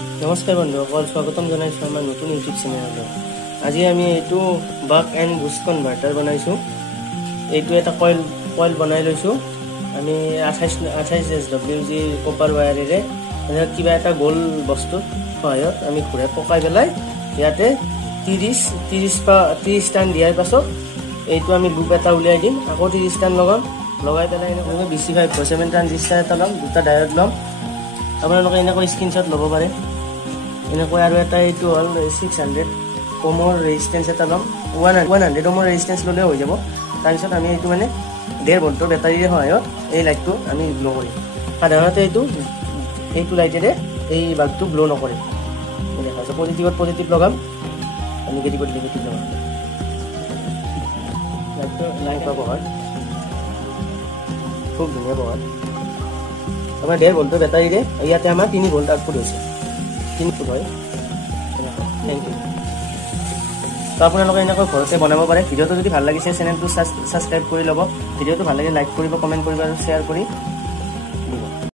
নমস্কাৰ বন্ধুসকল, স্বাগতম জনাইছোঁ আমাৰ নতুন ইউটিউব চেনেললৈ। আজি আমি এইটো বাক এণ্ড বুষ্ট কনভাৰ্টাৰ বনাইছোঁ। এইটো এটা কইল বনাই লৈছোঁ আমি 28 SWG কপাৰ ৱায়াৰেৰে। কিবা এটা গোল বস্তুৰ সহায়ত আমি ঘূৰাই পকাই পেলাই ইয়াতে 30 টান দিয়াৰ পাছত এইটো আমি লুপ এটা উলিয়াই দিম। আকৌ 30 টান লগাই পেলাই এনেকৈ 25/7 ট্ৰানজিষ্টাৰ এটা ল'ম, দুটা ডায়োড ল'ম। আপোনালোকে এনেকৈ স্ক্ৰীনশ্বট ল'ব পাৰে। এনেকৈ আৰু এটা এইটো হ'ল 600 ওমৰ ৰেজিষ্টেঞ্চ এটা ল'ম। 100 ওমৰ ৰেজিষ্টেঞ্চ ল'লেও হৈ যাব। তাৰপিছত আমি এইটো মানে 1.5 ভোল্টৰ বেটাৰীৰ সহায়ত এই লাইটটো আমি গ্ল' কৰিম। সাধাৰণতে এইটো লাইটেৰে এই বাল্বটো গ্ল' নকৰে। দেখা আছে পজিটিভত পজিটিভ লগাম, নিগেটিভত নিগেটিভ লগাম। লাইটটো বহায় খুব ধুনীয়া বহায়। আমাৰ 1.5 ভোল্টৰ বেটাৰীৰে ইয়াতে আমাৰ 3 ভোল্ট আউটপুট হৈছে। 3 ফুট হয়। Thank you. তো আপোনালোকে এনেকৈ ঘৰতে বনাব পাৰে। ভিডিঅ'টো যদি ভাল লাগিছে চেনেলটো ছাবস্ক্ৰাইব কৰি ল'ব। ভিডিঅ'টো ভাল লাগে লাইক কৰিব, কমেণ্ট কৰিব আৰু শ্বেয়াৰ কৰি